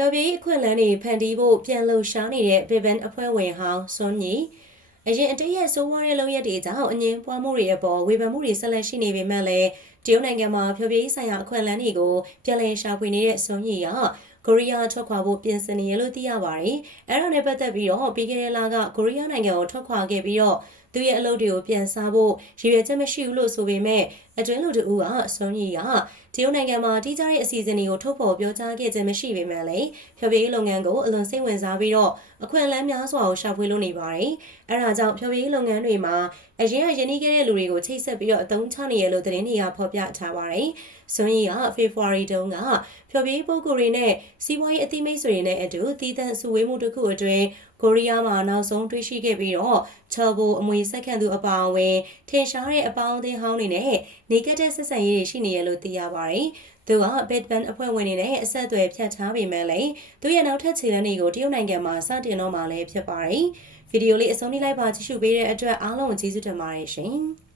ျော်ပြရေးအခွင့်အလမ်းတွေဖန်တီးဖို့ပြန်လှုပ်ရှားနေတဲ့ Vivian အဖွဲ့ဝင်ဟောင်းစွန်ညီအရင်အတရက်ဆိုးဝါးတဲ့လုံရက်တွေကြောင့်အငင်းပွားမှုတွေအပေါ်ဝေဖန်မှုတွေဆက်လက်ရှိနေပေမဲ့လည်းတရုတ်နိုင်ငံမှာဖျော်ပြရေးဆိုင်ရာအခွင့်အလမ်းတွေကိုပြန်လည်ရှာဖွေနေတဲ့စွန်ညီကကိုရီးယားထွက်ခွာဖို့ပြင်ဆင်နေရလို့သိရပါတယ်။အဲဒါနဲ့ပတ်သက်ပြီးတော့ပြီးခဲ့တဲ့လကကိုရီးယားနိုင်ငံကိုထွက်ခွာခဲ့ပြီးတော့ သူရဲ့အလုပ်တွေကိုပြန်စားဖို့ရည်ရွယ်ချက်မရှိဘူးလို့ဆိုပေမဲ့အတွင်းလူတူကစွန်ကြီးကတရုတ်နိုင်ငံမှာတိကျတဲ့အစီအစဉ်တွေကိုထုတ်ဖော်ပြောကြားခဲ့ခြင်းမရှိပေမဲ့လည်းဖြော်ပြရေးလုပ်ငန်းကိုအလွန်စိတ်ဝင်စားပြီးတော့အခွင့်အလမ်းများစွာကိုရှာဖွေလို့နေပါတယ်။အဲဒါကြောင့်ဖြော်ပြရေးလုပ်ငန်းတွေမှာအရင်ကယင်းနှီးခဲ့တဲ့လူတွေကိုချိတ်ဆက်ပြီးတော့အသုံးချနေရလို့သတင်းတွေကဖော်ပြထားပါတယ်။စွန်ကြီးကဖေဖော်ဝါရီတုန်းကဖြော်ပြရေးပုဂ္ဂိုလ်တွေနဲ့စီးပွားရေးအသီးမိတ်ဆွေတွေနဲ့အတူတည်တံ့စုဝေးမှုတစ်ခုအတွင်း ကိုရီးယားမှာနောက်ဆုံးတွေ့ရှိခဲ့ပြီးတော့ချော်ဘိုအမွေစက္ကန့်သူအပါအဝင်ထင်ရှားတဲ့အပေါင်းအသင်းဟောင်းတွေနဲ့နေကတဲ့ဆက်ဆံရေးတွေရှိနေရလို့သိရပါတယ်။သူက Bitban အဖွဲ့ဝင်တွေနဲ့အဆက်အသွယ်ဖြတ်ထားပေမဲ့လည်းသူရဲ့နောက်ထပ်ခြေလှမ်းတွေကိုတရုတ်နိုင်ငံမှာစတင်တော့မှလည်းဖြစ်ပါတယ်။ဗီဒီယိုလေးအဆုံးထိလိုက်ပါကြည့်ရှုပေးတဲ့အတွက်အားလုံးကိုကျေးဇူးတင်ပါတယ်ရှင်။